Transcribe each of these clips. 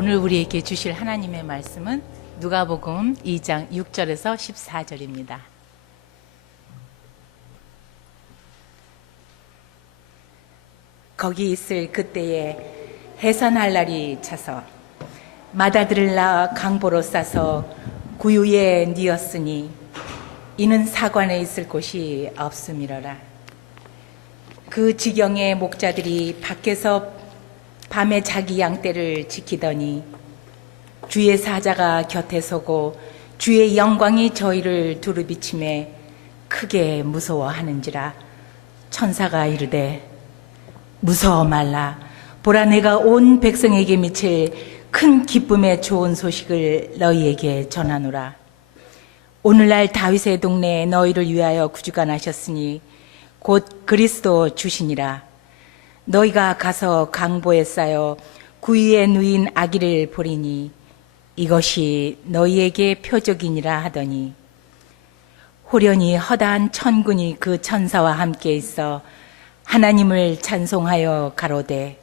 오늘 우리에게 주실 하나님의 말씀은 누가복음 2장 6절에서 14절입니다. 거기 있을 그때에 해산할 날이 차서 마다들을 낳아 강보로 싸서 구유에 뉘었으니 이는 사관에 있을 곳이 없음이로라. 그 지경의 목자들이 밖에서 밤에 자기 양떼를 지키더니 주의 사자가 곁에 서고 주의 영광이 저희를 두루비침에 크게 무서워하는지라. 천사가 이르되 무서워 말라. 보라, 내가 온 백성에게 미칠 큰 기쁨의 좋은 소식을 너희에게 전하노라. 오늘날 다윗의 동네에 너희를 위하여 구주가 나셨으니 곧 그리스도 주시니라. 너희가 가서 강보에 쌓여 구유에 누인 아기를 보리니 이것이 너희에게 표적이니라 하더니 호련히 허다한 천군이 그 천사와 함께 있어 하나님을 찬송하여 가로되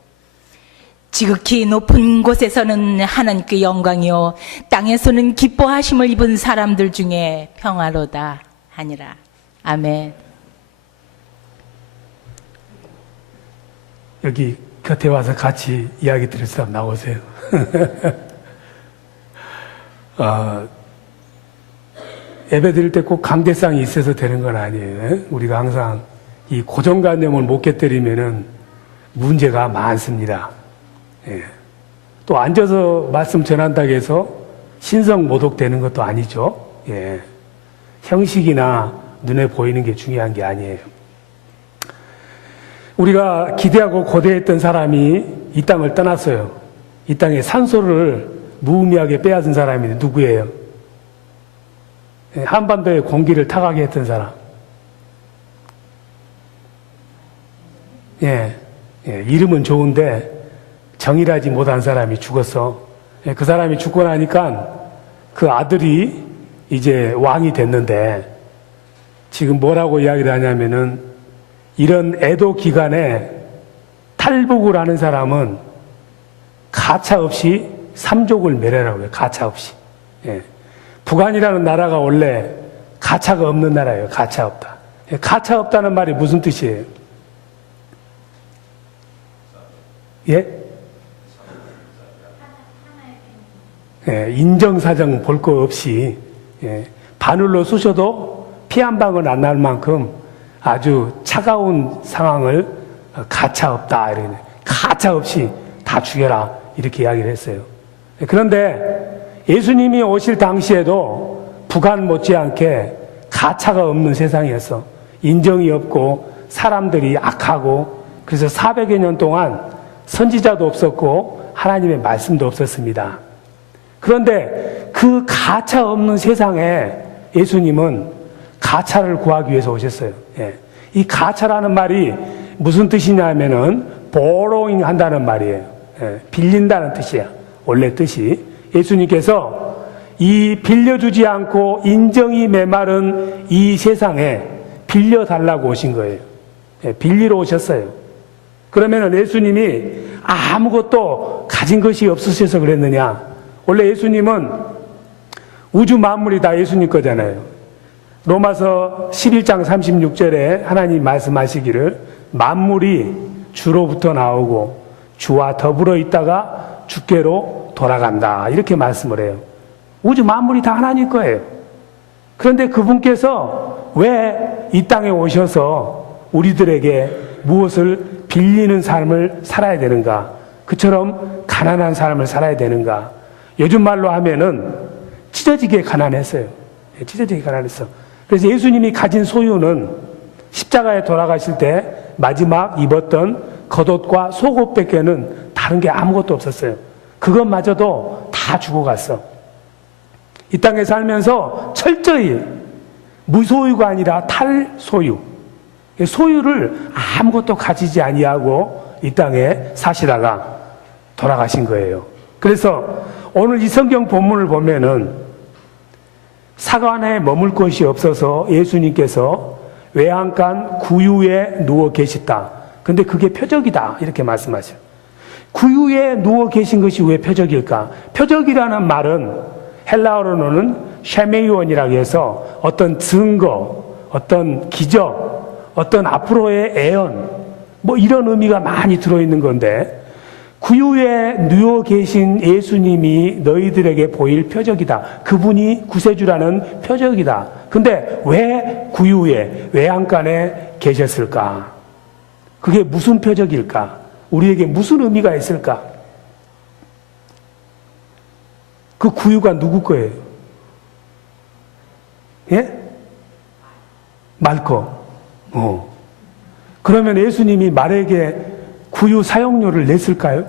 지극히 높은 곳에서는 하나님께 영광이요 땅에서는 기뻐하심을 입은 사람들 중에 평화로다 하니라. 아멘. 여기 곁에 와서 같이 이야기 들을 사람 나오세요. 예배 드릴 때 꼭 강대상이 있어서 되는 건 아니에요. 우리가 항상 이 고정관념을 못 깨뜨리면은 문제가 많습니다. 예. 또 앉아서 말씀 전한다고 해서 신성 모독되는 것도 아니죠. 예. 형식이나 눈에 보이는 게 중요한 게 아니에요. 우리가 기대하고 고대했던 사람이 이 땅을 떠났어요. 이 땅에 산소를 무의미하게 빼앗은 사람이 누구예요? 한반도의 공기를 타가게 했던 사람. 이름은 좋은데 정의하지 못한 사람이 죽었어. 그 사람이 죽고 나니까 그 아들이 이제 왕이 됐는데 지금 뭐라고 이야기를 하냐면은 이런 애도 기간에 탈북을 하는 사람은 가차 없이 삼족을 멸해라고 해요. 가차 없이. 북한이라는 나라가 원래 가차가 없는 나라예요. 가차 없다. 가차 없다는 말이 무슨 뜻이에요? 인정사정 볼 거 없이 바늘로 쑤셔도 피 한 방울 안 날 만큼 아주 차가운 상황을 가차 없다. 이렇게 가차 없이 다 죽여라. 이렇게 이야기를 했어요. 그런데 예수님이 오실 당시에도 북한 못지않게 가차가 없는 세상이었어. 인정이 없고 사람들이 악하고 그래서 400여 년 동안 선지자도 없었고 하나님의 말씀도 없었습니다. 그런데 그 가차 없는 세상에 예수님은 가차를 구하기 위해서 오셨어요. 이 가차라는 말이 무슨 뜻이냐면은 borrowing 한다는 말이에요. 빌린다는 뜻이야. 원래 뜻이. 예수님께서 이 빌려주지 않고 인정이 메마른 이 세상에 빌려달라고 오신 거예요. 빌리러 오셨어요. 그러면은 예수님이 아무것도 가진 것이 없으셔서 그랬느냐? 원래 예수님은 우주 만물이 다 예수님 거잖아요. 로마서 11장 36절에 하나님 말씀하시기를 만물이 주로부터 나오고 주와 더불어 있다가 주께로 돌아간다. 이렇게 말씀을 해요. 우주 만물이 다 하나님 거예요. 그런데 그분께서 왜 이 땅에 오셔서 우리들에게 무엇을 빌리는 삶을 살아야 되는가? 그처럼 가난한 삶을 살아야 되는가? 요즘 말로 하면은 찢어지게 가난했어요. 찢어지게 가난했어. 그래서 예수님이 가진 소유는 십자가에 돌아가실 때 마지막 입었던 겉옷과 속옷밖에는 다른 게 아무것도 없었어요. 그것마저도 다 주고 갔어. 이 땅에 살면서 철저히 무소유가 아니라 탈소유. 소유를 아무것도 가지지 아니하고 이 땅에 사시다가 돌아가신 거예요. 그래서 오늘 이 성경 본문을 보면은 사관에 머물 곳이 없어서 예수님께서 외양간 구유에 누워 계시다. 근데 그게 표적이다. 이렇게 말씀하셔요. 구유에 누워 계신 것이 왜 표적일까? 표적이라는 말은 헬라어로는 쉐메이온이라고 해서 어떤 증거, 어떤 기적, 어떤 앞으로의 애언, 뭐 이런 의미가 많이 들어있는 건데, 구유에 누워 계신 예수님이 너희들에게 보일 표적이다. 그분이 구세주라는 표적이다. 근데 왜 구유에, 외양간에 계셨을까? 그게 무슨 표적일까? 우리에게 무슨 의미가 있을까? 그 구유가 누구 거예요? 예? 말코. 그러면 예수님이 말에게 구유 사용료를 냈을까요?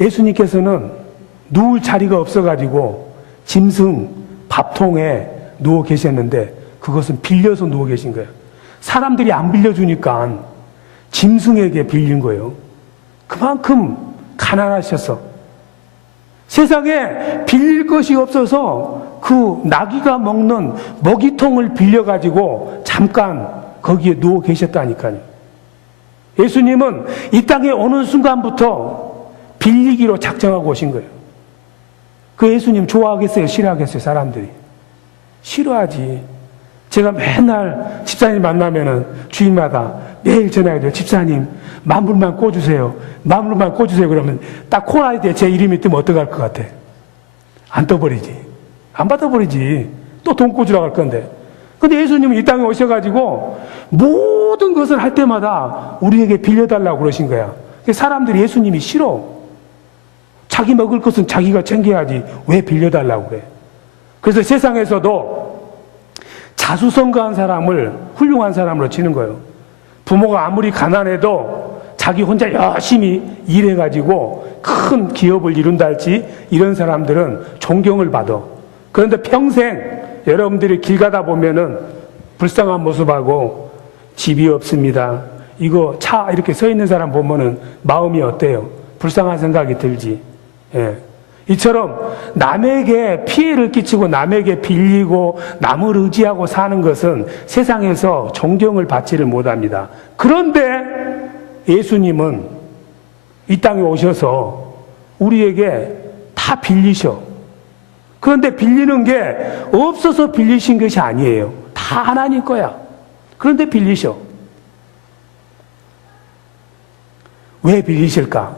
예수님께서는 누울 자리가 없어가지고 짐승 밥통에 누워 계셨는데 그것은 빌려서 누워 계신 거예요. 사람들이 안 빌려주니까 짐승에게 빌린 거예요. 그만큼 가난하셔서 세상에 빌릴 것이 없어서 그 나귀가 먹는 먹이통을 빌려가지고 잠깐 거기에 누워 계셨다니까요. 예수님은 이 땅에 오는 순간부터 빌리기로 작정하고 오신 거예요. 그 예수님 좋아하겠어요? 싫어하겠어요? 사람들이? 싫어하지. 제가 맨날 집사님 만나면은 주일마다 매일 전화해요. 집사님, 만불만 꿔주세요. 만불만 꿔주세요. 그러면 딱 코너에 제 이름이 뜨면 어떡할 것 같아? 안 떠버리지. 안 받아버리지. 또 돈 꿔주라고 할 건데. 근데 예수님은 이 땅에 오셔가지고 모든 것을 할 때마다 우리에게 빌려달라고 그러신 거야. 사람들이 예수님이 싫어. 자기 먹을 것은 자기가 챙겨야지. 왜 빌려달라고 그래? 그래서 세상에서도 자수성가한 사람을 훌륭한 사람으로 치는 거예요. 부모가 아무리 가난해도 자기 혼자 열심히 일해가지고 큰 기업을 이룬다 할지 이런 사람들은 존경을 받아. 그런데 평생 여러분들이 길 가다 보면은 불쌍한 모습하고 집이 없습니다. 이거 차 이렇게 서 있는 사람 보면은 마음이 어때요? 불쌍한 생각이 들지. 예. 이처럼 남에게 피해를 끼치고 남에게 빌리고 남을 의지하고 사는 것은 세상에서 존경을 받지를 못합니다. 그런데 예수님은 이 땅에 오셔서 우리에게 다 빌리셔. 그런데 빌리는 게 없어서 빌리신 것이 아니에요. 다 하나님 거야. 그런데 빌리셔. 왜 빌리실까?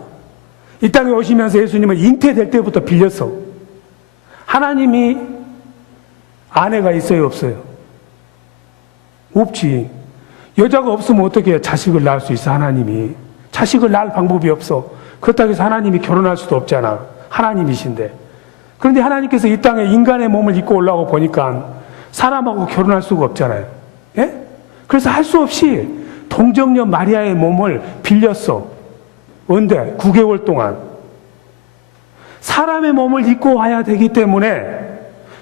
이 땅에 오시면서 예수님은 잉태될 때부터 빌렸어. 하나님이 아내가 있어요, 없어요? 없지. 여자가 없으면 어떻게 자식을 낳을 수 있어, 하나님이? 자식을 낳을 방법이 없어. 그렇다고 해서 하나님이 결혼할 수도 없잖아. 하나님이신데. 그런데 하나님께서 이 땅에 인간의 몸을 입고 올라오고 보니까 사람하고 결혼할 수가 없잖아요. 예? 그래서 할 수 없이 동정녀 마리아의 몸을 빌렸어. 언제? 9개월 동안. 사람의 몸을 입고 와야 되기 때문에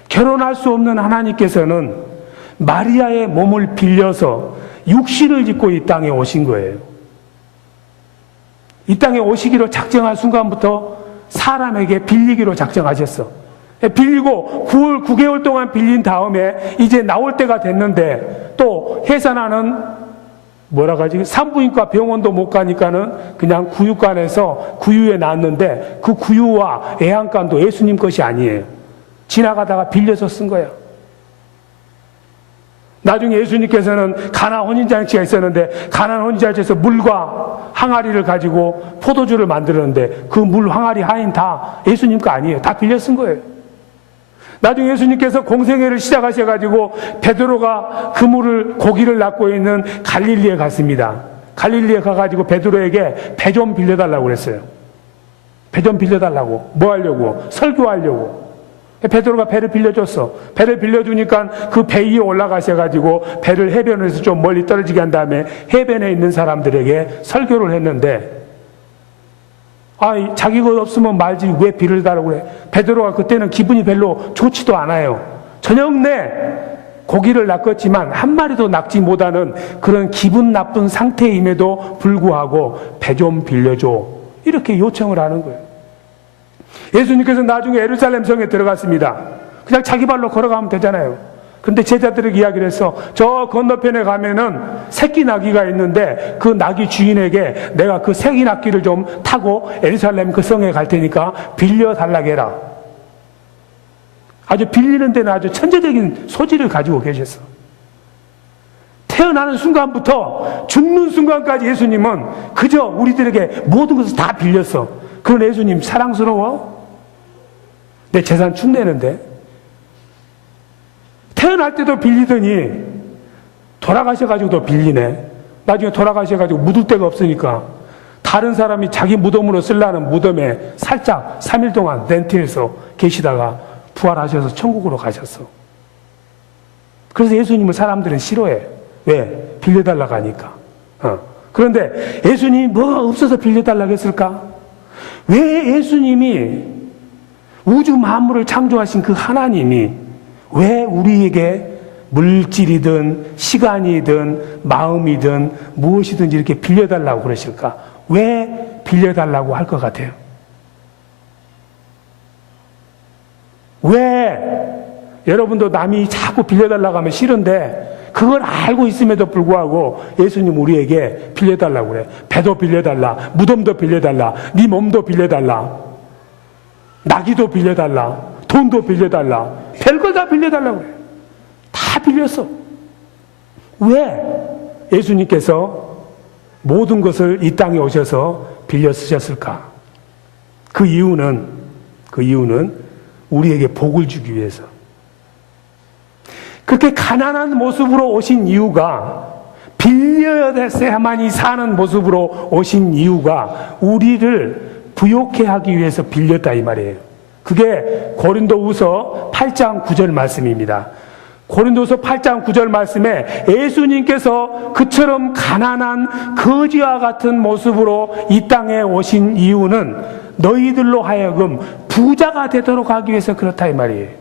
결혼할 수 없는 하나님께서는 마리아의 몸을 빌려서 육신을 입고 이 땅에 오신 거예요. 이 땅에 오시기로 작정한 순간부터 사람에게 빌리기로 작정하셨어. 빌리고 9개월 동안 빌린 다음에 이제 나올 때가 됐는데 또 해산하는 뭐라고 하지? 산부인과 병원도 못 가니까는 그냥 구유관에서 구유에 낳았는데 그 구유와 애양간도 예수님 것이 아니에요. 지나가다가 빌려서 쓴 거야. 나중에 예수님께서는 가나 혼인잔치가 있었는데 가나 혼인잔치에서 물과 항아리를 가지고 포도주를 만들었는데 그 물 항아리 하인 다 예수님 거 아니에요. 다 빌려 쓴 거예요. 나중에 예수님께서 공생애를 시작하셔가지고 베드로가 그물을 고기를 낚고 있는 갈릴리에 갔습니다. 갈릴리에 가가지고 베드로에게 배 좀 빌려달라고 그랬어요. 배 좀 빌려달라고. 뭐 하려고? 설교하려고. 베드로가 배를 빌려줬어. 배를 빌려주니까 그 배 위에 올라가셔가지고 배를 해변에서 좀 멀리 떨어지게 한 다음에 해변에 있는 사람들에게 설교를 했는데 자기 것 없으면 말지 왜 비를 달라고 그래. 베드로가 그때는 기분이 별로 좋지도 않아요. 저녁 내 고기를 낚았지만 한 마리도 낚지 못하는 그런 기분 나쁜 상태임에도 불구하고 배 좀 빌려줘. 이렇게 요청을 하는 거예요. 예수님께서 나중에 예루살렘 성에 들어갔습니다. 그냥 자기 발로 걸어가면 되잖아요. 근데 제자들에게 이야기를 했어. 저 건너편에 가면은 새끼 나귀가 있는데 그 나귀 주인에게 내가 그 새끼 나귀를 좀 타고 예루살렘 그 성에 갈 테니까 빌려달라고 해라. 아주 빌리는 데는 아주 천재적인 소질을 가지고 계셨어. 태어나는 순간부터 죽는 순간까지 예수님은 그저 우리들에게 모든 것을 다 빌렸어. 그런 예수님 사랑스러워? 내 재산 축내는데. 태어날 때도 빌리더니 돌아가셔가지고도 빌리네. 나중에 돌아가셔가지고 묻을 데가 없으니까 다른 사람이 자기 무덤으로 쓰려는 무덤에 살짝 3일 동안 렌트해서 계시다가 부활하셔서 천국으로 가셨어. 그래서 예수님을 사람들은 싫어해. 왜? 빌려달라고 하니까. 그런데 예수님이 뭐가 없어서 빌려달라고 했을까? 왜 예수님이 우주 만물을 창조하신 그 하나님이 왜 우리에게 물질이든 시간이든 마음이든 무엇이든지 이렇게 빌려달라고 그러실까? 왜 빌려달라고 할 것 같아요? 왜? 여러분도 남이 자꾸 빌려달라고 하면 싫은데 그걸 알고 있음에도 불구하고 예수님 우리에게 빌려달라고 그래. 배도 빌려달라, 무덤도 빌려달라, 네 몸도 빌려달라, 나귀도 빌려달라, 돈도 빌려달라, 별걸 다 빌려달라고 그래. 다 빌렸어. 왜? 예수님께서 모든 것을 이 땅에 오셔서 빌려 쓰셨을까? 그 이유는 우리에게 복을 주기 위해서. 그렇게 가난한 모습으로 오신 이유가, 빌려야만이 사는 모습으로 오신 이유가 우리를 부욕해 하기 위해서 빌렸다 이 말이에요. 그게 고린도후서 8장 9절 말씀입니다. 고린도서 8장 9절 말씀에 예수님께서 그처럼 가난한 거지와 같은 모습으로 이 땅에 오신 이유는 너희들로 하여금 부자가 되도록 하기 위해서 그렇다 이 말이에요.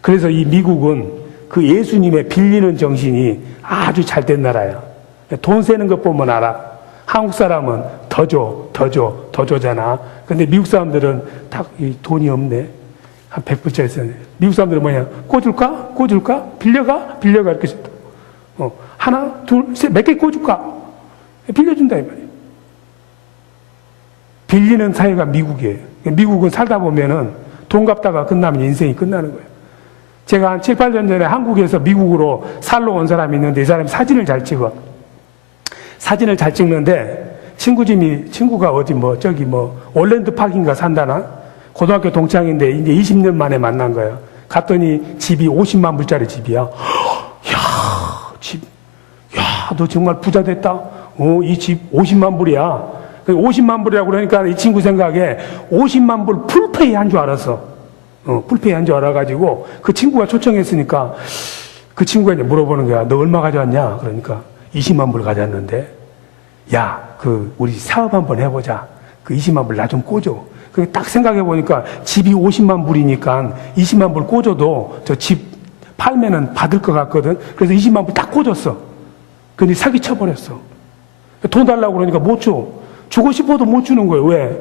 그래서 이 미국은 그 예수님의 빌리는 정신이 아주 잘된 나라야. 돈 세는 것 보면 알아. 한국 사람은 더 줘잖아. 근데 미국 사람들은 다 돈이 없네. 한 100불짜리 쓰네. 미국 사람들은 뭐냐? 꿔줄까? 빌려가? 이렇게 써. 하나, 둘, 셋, 몇 개 꿔줄까? 빌려준다, 이 말이에요. 빌리는 사회가 미국이에요. 미국은 살다 보면은 돈 갚다가 끝나면 인생이 끝나는 거예요. 제가 한 7, 8년 전에 한국에서 미국으로 살러 온 사람이 있는데 이 사람이 사진을 잘 찍어. 사진을 잘 찍는데 친구가 어디 올랜드 파크인가 산다나? 고등학교 동창인데 이제 20년 만에 만난 거예요. 갔더니 집이 50만 불짜리 집이야. 너 정말 부자 됐다. 이 집 50만 불이야. 50만 불이라고 그러니까 이 친구 생각에 50만 불 풀페이 한 줄 알았어. 풀페이 한 줄 알아가지고 그 친구가 초청했으니까 그 친구가 이제 물어보는 거야. 너 얼마 가져왔냐? 그러니까 20만 불 가져왔는데, 우리 사업 한번 해보자. 그 20만 불 나 좀 꿔줘. 딱 생각해보니까 집이 50만 불이니까 20만 불 꿔줘도 저 집 팔면은 받을 것 같거든. 그래서 20만 불 딱 꿔줬어. 근데 사기쳐버렸어. 돈 달라고 그러니까 못 줘. 주고 싶어도 못 주는 거예요. 왜?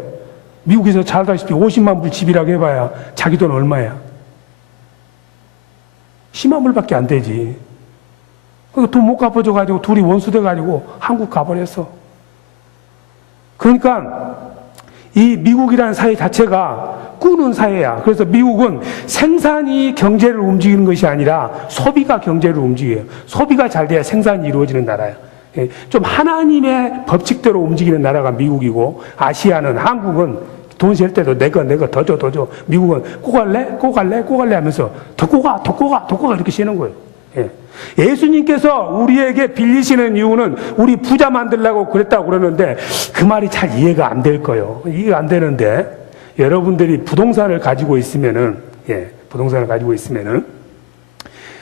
미국에서 잘 알다시피 50만 불 집이라고 해봐야 자기 돈 얼마야? 10만 불밖에 안 되지. 돈 못 갚아줘가지고 둘이 원수돼가지고 한국 가버렸어. 그러니까 이 미국이라는 사회 자체가 꾸는 사회야. 그래서 미국은 생산이 경제를 움직이는 것이 아니라 소비가 경제를 움직여요. 소비가 잘 돼야 생산이 이루어지는 나라야. 좀 하나님의 법칙대로 움직이는 나라가 미국이고, 아시아는, 한국은 돈 셀 때도 내 거 더 줘. 미국은 꼭 갈래 하면서 더 꼬가 이렇게 쉬는 거예요. 예수님께서 우리에게 빌리시는 이유는 우리 부자 만들려고 그랬다고 그러는데 그 말이 잘 이해가 안 될 거예요. 이해가 안 되는데, 여러분들이 부동산을 가지고 있으면은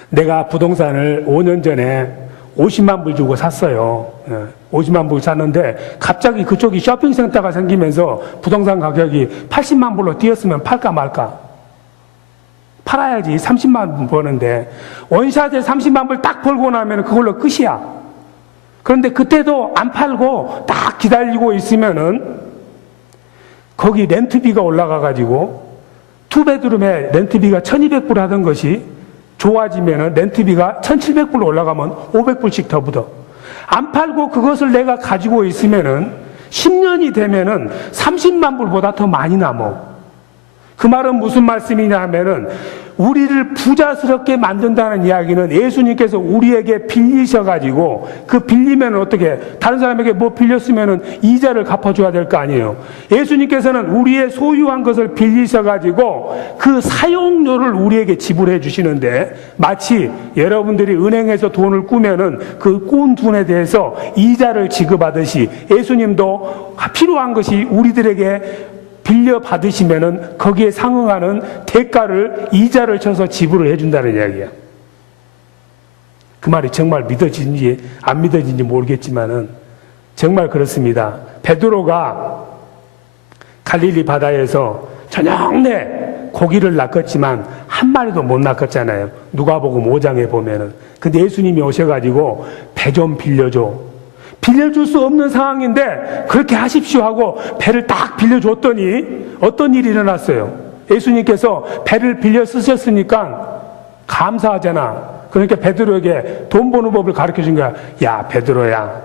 내가 부동산을 5년 전에 50만 불 주고 샀어요. 50만 불 샀는데 갑자기 그쪽이 쇼핑센터가 생기면서 부동산 가격이 80만 불로 뛰었으면 팔까 말까? 팔아야지. 30만 불 버는데 원샷에 30만 불 딱 벌고 나면 그걸로 끝이야. 그런데 그때도 안 팔고 딱 기다리고 있으면은 거기 렌트비가 올라가가지고 투베드룸에 렌트비가 1200불 하던 것이 좋아지면은 렌트비가 1700불로 올라가면 500불씩 더 붙어. 안 팔고 그것을 내가 가지고 있으면은 10년이 되면은 30만 불보다 더 많이 남어. 그 말은 무슨 말씀이냐 하면은 우리를 부자스럽게 만든다는 이야기는 예수님께서 우리에게 빌리셔가지고 그 빌리면 어떻게 다른 사람에게 뭐 빌렸으면은 이자를 갚아줘야 될 거 아니에요. 예수님께서는 우리의 소유한 것을 빌리셔가지고 그 사용료를 우리에게 지불해 주시는데 마치 여러분들이 은행에서 돈을 꾸면은 그 꾼 돈에 대해서 이자를 지급하듯이 예수님도 필요한 것이 우리들에게 빌려 받으시면은 거기에 상응하는 대가를 이자를 쳐서 지불을 해준다는 이야기야. 그 말이 정말 믿어지는지 안 믿어지는지 모르겠지만은 정말 그렇습니다. 베드로가 갈릴리 바다에서 저녁 내 고기를 낚았지만 한 마리도 못 낚았잖아요. 누가복음 5장에 보면은. 근데 예수님이 오셔가지고 배 좀 빌려줘. 빌려줄 수 없는 상황인데 그렇게 하십시오 하고 배를 딱 빌려줬더니 어떤 일이 일어났어요? 예수님께서 배를 빌려 쓰셨으니까 감사하잖아. 그러니까 베드로에게 돈 버는 법을 가르쳐 준 거야. 야, 베드로야,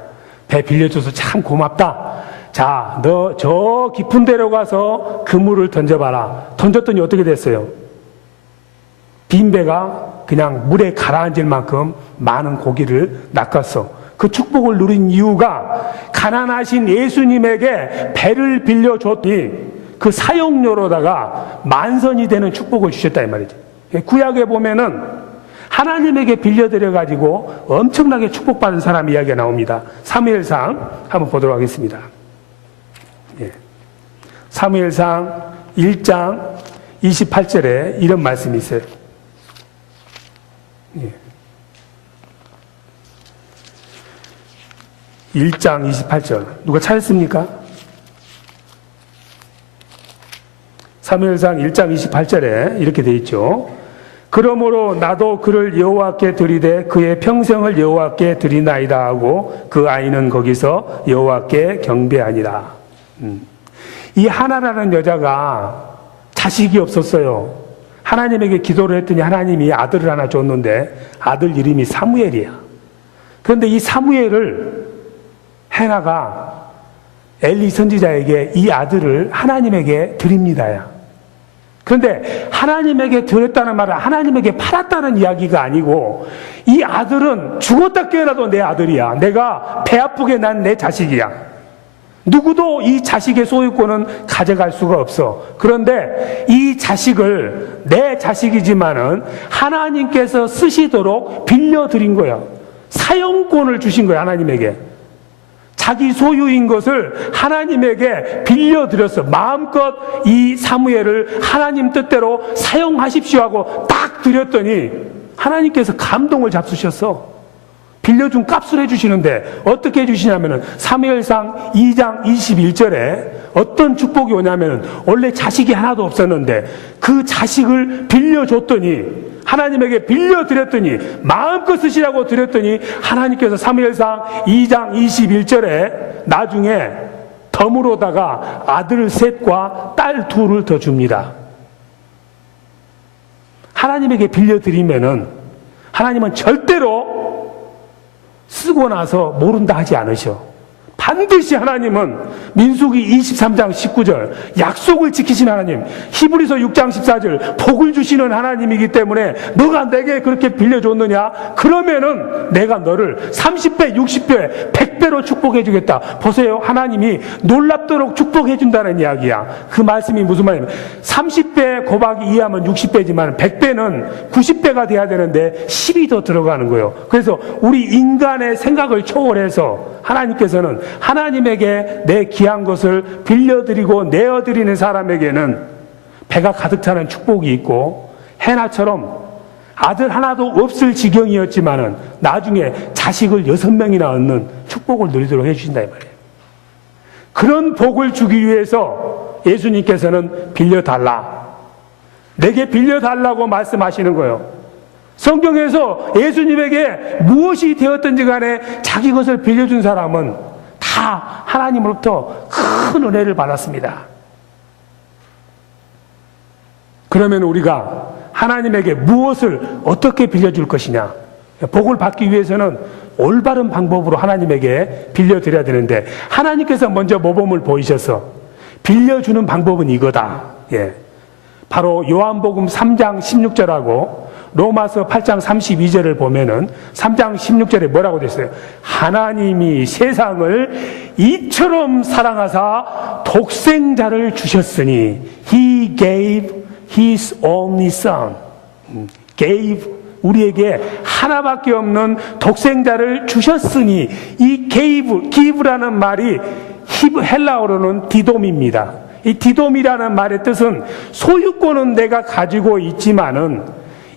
배 빌려줘서 참 고맙다. 자, 너 저 깊은 데로 가서 그물을 던져봐라. 던졌더니 어떻게 됐어요? 빈 배가 그냥 물에 가라앉을 만큼 많은 고기를 낚았어. 그 축복을 누린 이유가 가난하신 예수님에게 배를 빌려줬더니 그 사용료로다가 만선이 되는 축복을 주셨다 이 말이죠. 구약에 보면은 하나님에게 빌려드려가지고 엄청나게 축복받은 사람 이야기가 나옵니다. 사무엘상 한번 보도록 하겠습니다. 예. 사무엘상 1장 28절에 이런 말씀이 있어요. 예. 1장 28절. 누가 찾았습니까? 사무엘상 1장 28절에 이렇게 되어 있죠. 그러므로 나도 그를 여호와께 드리되 그의 평생을 여호와께 드리나이다 하고 그 아이는 거기서 여호와께 경배하니라. 이 하나라는 여자가 자식이 없었어요. 하나님에게 기도를 했더니 하나님이 아들을 하나 줬는데 아들 이름이 사무엘이야. 그런데 이 사무엘을 해나가 엘리 선지자에게 이 아들을 하나님에게 드립니다야. 그런데 하나님에게 드렸다는 말은 하나님에게 팔았다는 이야기가 아니고 이 아들은 죽었다 깨어나도 내 아들이야. 내가 배 아프게 난 내 자식이야. 누구도 이 자식의 소유권은 가져갈 수가 없어. 그런데 이 자식을 내 자식이지만은 하나님께서 쓰시도록 빌려드린 거야. 사용권을 주신 거야, 하나님에게. 자기 소유인 것을 하나님에게 빌려드렸어. 마음껏 이 사무엘을 하나님 뜻대로 사용하십시오 하고 딱 드렸더니 하나님께서 감동을 잡수셨어. 빌려준 값을 해주시는데 어떻게 해주시냐면은 사무엘상 2장 21절에 어떤 축복이 오냐면은 원래 자식이 하나도 없었는데 그 자식을 빌려줬더니 하나님에게 빌려드렸더니 마음껏 쓰시라고 드렸더니 하나님께서 사무엘상 2장 21절에 나중에 덤으로다가 아들 셋과 딸 둘을 더 줍니다. 하나님에게 빌려드리면은 하나님은 절대로 쓰고 나서 모른다 하지 않으셔. 반드시 하나님은 민수기 23장 19절 약속을 지키신 하나님, 히브리서 6장 14절 복을 주시는 하나님이기 때문에 너가 내게 그렇게 빌려줬느냐? 그러면은 내가 너를 30배, 60배, 100배로 축복해 주겠다. 보세요. 하나님이 놀랍도록 축복해 준다는 이야기야. 그 말씀이 무슨 말이냐면 30배 곱하기 2하면 60배지만 100배는 90배가 돼야 되는데 10이 더 들어가는 거예요. 그래서 우리 인간의 생각을 초월해서 하나님께서는 하나님에게 내 귀한 것을 빌려드리고 내어드리는 사람에게는 배가 가득 차는 축복이 있고 해나처럼 아들 하나도 없을 지경이었지만은 나중에 자식을 6명이나 얻는 축복을 누리도록 해주신다 이 말이에요. 그런 복을 주기 위해서 예수님께서는 빌려달라. 내게 빌려달라고 말씀하시는 거예요. 성경에서 예수님에게 무엇이 되었든지 간에 자기 것을 빌려준 사람은 다 하나님으로부터 큰 은혜를 받았습니다. 그러면 우리가 하나님에게 무엇을 어떻게 빌려줄 것이냐? 복을 받기 위해서는 올바른 방법으로 하나님에게 빌려드려야 되는데, 하나님께서 먼저 모범을 보이셔서 빌려주는 방법은 이거다. 예. 바로 요한복음 3장 16절하고 로마서 8장 32절을 보면은 3장 16절에 뭐라고 됐어요? 하나님이 세상을 이처럼 사랑하사 독생자를 주셨으니 He gave His only Son. gave, 우리에게 하나밖에 없는 독생자를 주셨으니, 이 give라는 말이 헬라어로는 디돔입니다. 이 디돔이라는 말의 뜻은 소유권은 내가 가지고 있지만은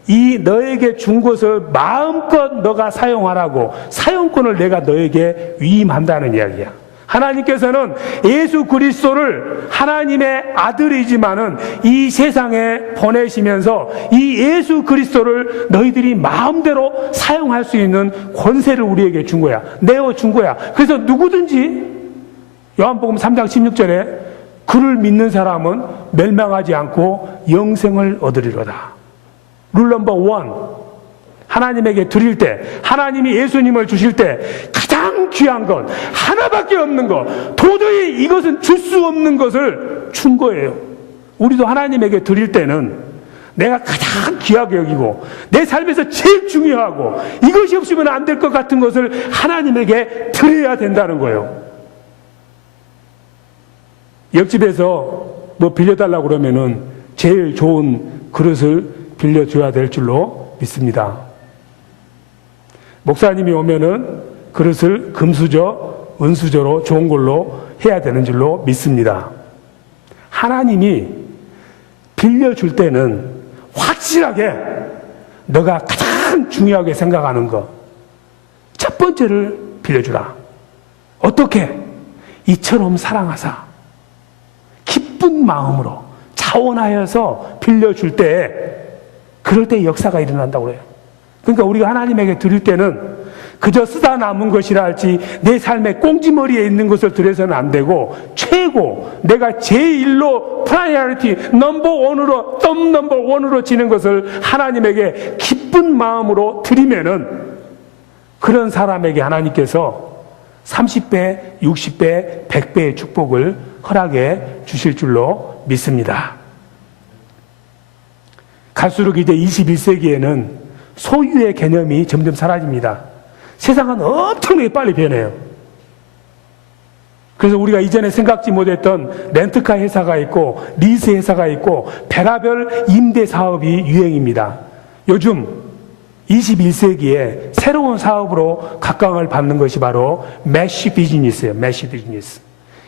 이 너에게 준 것을 마음껏 너가 사용하라고, 사용권을 내가 너에게 위임한다는 이야기야. 하나님께서는 예수 그리스도를 하나님의 아들이지만은 이 세상에 보내시면서 이 예수 그리스도를 너희들이 마음대로 사용할 수 있는 권세를 우리에게 준 거야. 내어준 거야. 그래서 누구든지 요한복음 3장 16절에 그를 믿는 사람은 멸망하지 않고 영생을 얻으리로다. 룰 넘버 원, 하나님에게 드릴 때, 하나님이 예수님을 주실 때 가장 귀한 것, 하나밖에 없는 것, 도저히 이것은 줄 수 없는 것을 준 거예요. 우리도 하나님에게 드릴 때는 내가 가장 귀하게 여기고 내 삶에서 제일 중요하고 이것이 없으면 안 될 것 같은 것을 하나님에게 드려야 된다는 거예요. 옆집에서 뭐 빌려달라고 그러면은 제일 좋은 그릇을 빌려줘야 될 줄로 믿습니다. 목사님이 오면은 그릇을 금수저, 은수저로 좋은 걸로 해야 되는 줄로 믿습니다. 하나님이 빌려줄 때는 확실하게 너가 가장 중요하게 생각하는 것, 첫 번째를 빌려주라. 어떻게? 이처럼 사랑하사 기쁜 마음으로 차원하여서 빌려줄 때, 그럴 때 역사가 일어난다고 그래요. 그러니까 우리가 하나님에게 드릴 때는 그저 쓰다 남은 것이라 할지 내 삶의 꽁지머리에 있는 것을 드려서는 안 되고, 최고 내가 제일로 프라이어리티 넘버 원으로 지는 것을 하나님에게 기쁜 마음으로 드리면은 그런 사람에게 하나님께서 30배, 60배, 100배의 축복을 허락해 주실 줄로 믿습니다. 갈수록 이제 21세기에는 소유의 개념이 점점 사라집니다. 세상은 엄청나게 빨리 변해요. 그래서 우리가 이전에 생각지 못했던 렌트카 회사가 있고 리스 회사가 있고 별하별 임대 사업이 유행입니다. 요즘 21세기에 새로운 사업으로 각광을 받는 것이 바로 메쉬 비즈니스예요. 메쉬 비즈니스.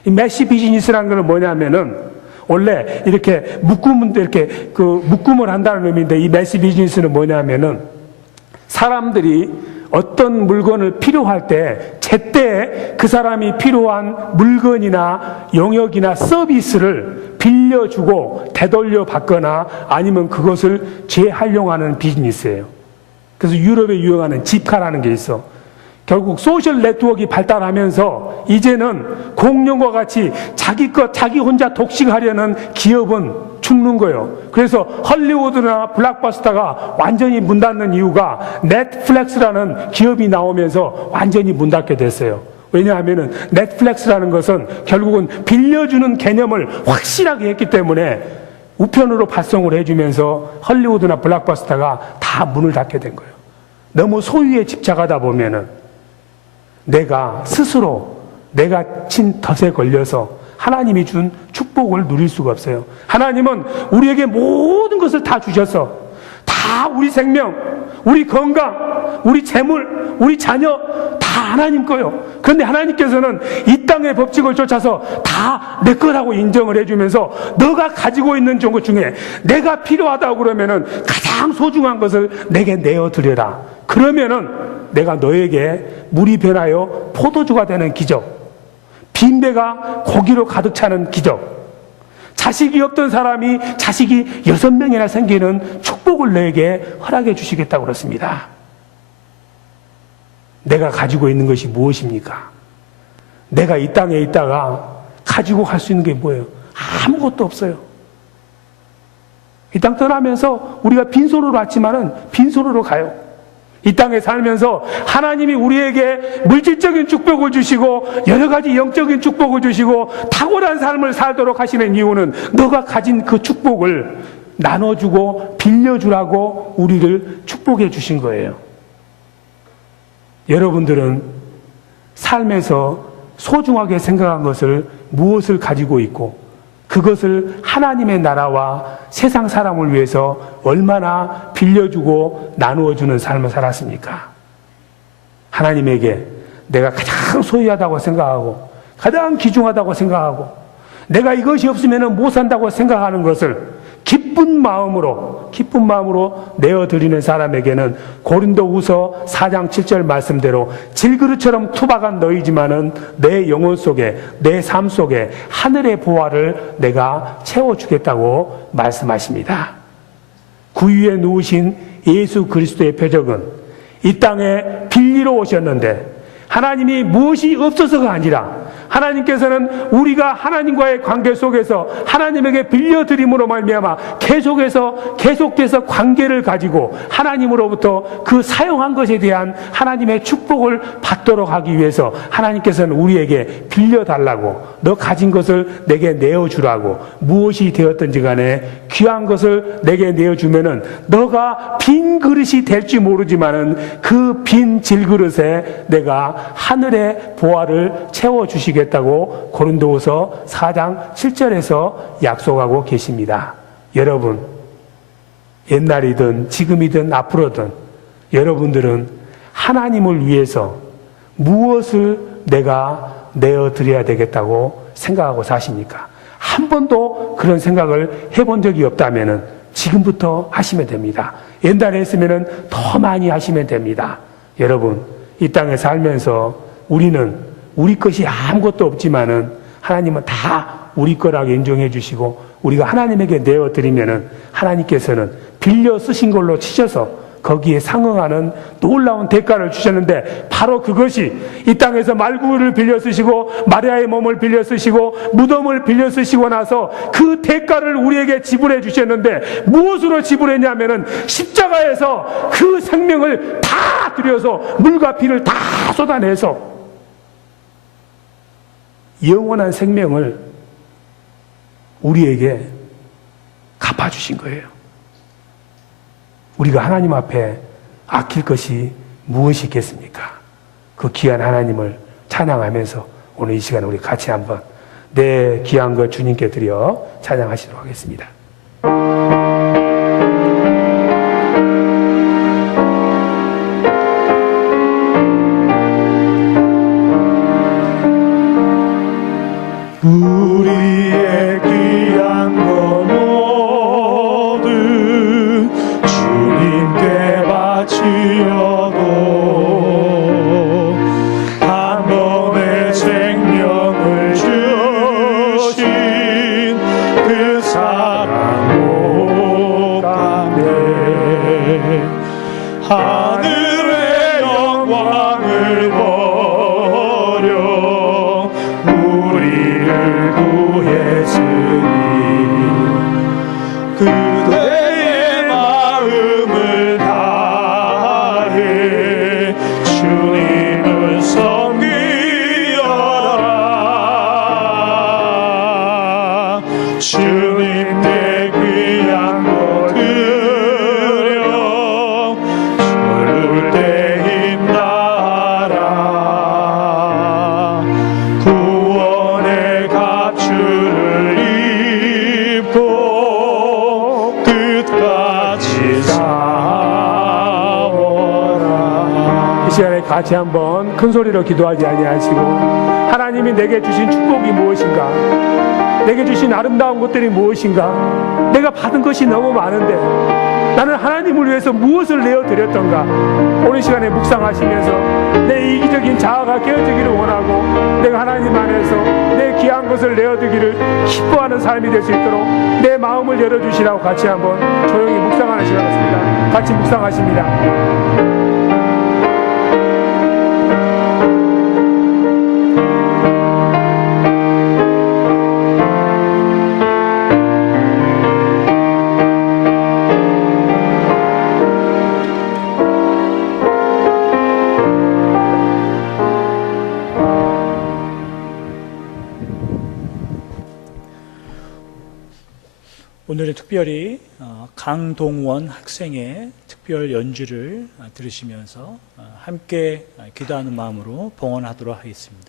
이 메쉬 비즈니스라는 건 뭐냐면은 원래 이렇게 묶음을 한다는 의미인데, 이 메쉬 비즈니스는 뭐냐면은 사람들이 어떤 물건을 필요할 때 제때 그 사람이 필요한 물건이나 영역이나 서비스를 빌려주고 되돌려 받거나 아니면 그것을 재활용하는 비즈니스예요. 그래서 유럽에 유행하는 집카라는 게 있어. 결국 소셜 네트워크가 발달하면서 이제는 공룡과 같이 자기 것 자기 혼자 독식하려는 기업은 죽는 거예요. 그래서 헐리우드나 블록버스터가 완전히 문 닫는 이유가 넷플릭스라는 기업이 나오면서 완전히 문 닫게 됐어요. 왜냐하면 넷플릭스라는 것은 결국은 빌려주는 개념을 확실하게 했기 때문에 우편으로 발송을 해주면서 헐리우드나 블록버스터가 다 문을 닫게 된 거예요. 너무 소유에 집착하다 보면은 내가 스스로 내가 친 덫에 걸려서 하나님이 준 축복을 누릴 수가 없어요. 하나님은 우리에게 모든 것을 다 주셔서, 다 우리 생명, 우리 건강, 우리 재물, 우리 자녀 다 하나님 거요. 그런데 하나님께서는 이 땅의 법칙을 쫓아서 다 내 거라고 인정을 해주면서 너가 가지고 있는 것 중에 내가 필요하다고 그러면은 가장 소중한 것을 내게 내어드려라. 그러면은 내가 너에게 물이 변하여 포도주가 되는 기적, 빈배가 고기로 가득 차는 기적, 자식이 없던 사람이 자식이 6명이나 생기는 축복을 너에게 허락해 주시겠다고 그렇습니다. 내가 가지고 있는 것이 무엇입니까? 내가 이 땅에 있다가 가지고 갈 수 있는 게 뭐예요? 아무것도 없어요. 이 땅 떠나면서 우리가 빈손으로 왔지만은 빈손으로 가요. 이 땅에 살면서 하나님이 우리에게 물질적인 축복을 주시고 여러 가지 영적인 축복을 주시고 탁월한 삶을 살도록 하시는 이유는 너가 가진 그 축복을 나눠주고 빌려주라고 우리를 축복해 주신 거예요. 여러분들은 삶에서 소중하게 생각한 것을 무엇을 가지고 있고 그것을 하나님의 나라와 세상 사람을 위해서 얼마나 빌려주고 나누어주는 삶을 살았습니까? 하나님에게 내가 가장 소유하다고 생각하고 가장 귀중하다고 생각하고 내가 이것이 없으면 못 산다고 생각하는 것을 기쁜 마음으로 내어드리는 사람에게는 고린도후서 4장 7절 말씀대로 질그릇처럼 투박한 너희지만은 내 영혼 속에 내 삶 속에 하늘의 보화를 내가 채워주겠다고 말씀하십니다. 구유에 누우신 예수 그리스도의 표적은 이 땅에 빌리러 오셨는데 하나님이 무엇이 없어서가 아니라 하나님께서는 우리가 하나님과의 관계 속에서 하나님에게 빌려드림으로 말미암아 계속해서 관계를 가지고 하나님으로부터 그 사용한 것에 대한 하나님의 축복을 받도록 하기 위해서 하나님께서는 우리에게 빌려달라고 너 가진 것을 내게 내어주라고 무엇이 되었든지 간에 귀한 것을 내게 내어주면은 너가 빈 그릇이 될지 모르지만은 그 빈 질그릇에 내가 하늘의 보화를 채워주시겠다고 고린도후서 4장 7절에서 약속하고 계십니다. 여러분, 옛날이든 지금이든 앞으로든 여러분들은 하나님을 위해서 무엇을 내가 내어드려야 되겠다고 생각하고 사십니까? 한 번도 그런 생각을 해본 적이 없다면 지금부터 하시면 됩니다. 옛날에 했으면 더 많이 하시면 됩니다. 여러분, 이 땅에 살면서 우리는 우리 것이 아무것도 없지만은 하나님은 다 우리 거라고 인정해 주시고 우리가 하나님에게 내어드리면은 하나님께서는 빌려 쓰신 걸로 치셔서 거기에 상응하는 놀라운 대가를 주셨는데 바로 그것이 이 땅에서 말구를 빌려 쓰시고 마리아의 몸을 빌려 쓰시고 무덤을 빌려 쓰시고 나서 그 대가를 우리에게 지불해 주셨는데 무엇으로 지불했냐면은 십자가에서 그 생명을 다 들여서 물과 피를 다 쏟아내서 영원한 생명을 우리에게 갚아주신 거예요. 우리가 하나님 앞에 아낄 것이 무엇이 있겠습니까? 그 귀한 하나님을 찬양하면서 오늘 이 시간 우리 같이 한번 내 귀한 것 주님께 드려 찬양하시도록 하겠습니다. 우리의 귀한 것 모두 주님께 바치어도 한 번의 생명을 주신 그 사랑 곱감에 하늘의 영광을 버려 우리를 구했으니 그대의 마음을 다해 주님을 섬기어라. 주님께 귀한 것 드려 절대 힘나라. 구원의 갑주를 입고 끝까지 싸워라. 이 시간에 같이 한번 큰 소리로 기도하지 아니하시고 하나님이 내게 주신 축복이 무엇인가? 내게 주신 아름다운 것들이 무엇인가? 내가 받은 것이 너무 많은데 나는 하나님을 위해서 무엇을 내어드렸던가? 오늘 시간에 묵상하시면서 내 이기적인 자아가 깨어지기를 원하고 내가 하나님 안에서 내 귀한 것을 내어드리기를 기뻐하는 삶이 될 수 있도록 내 마음을 열어주시라고 같이 한번 조용히 묵상하는 시간 같습니다. 같이 묵상하십니다. 오늘은 특별히 강동원 학생의 특별 연주를 들으시면서 함께 기도하는 마음으로 봉헌하도록 하겠습니다.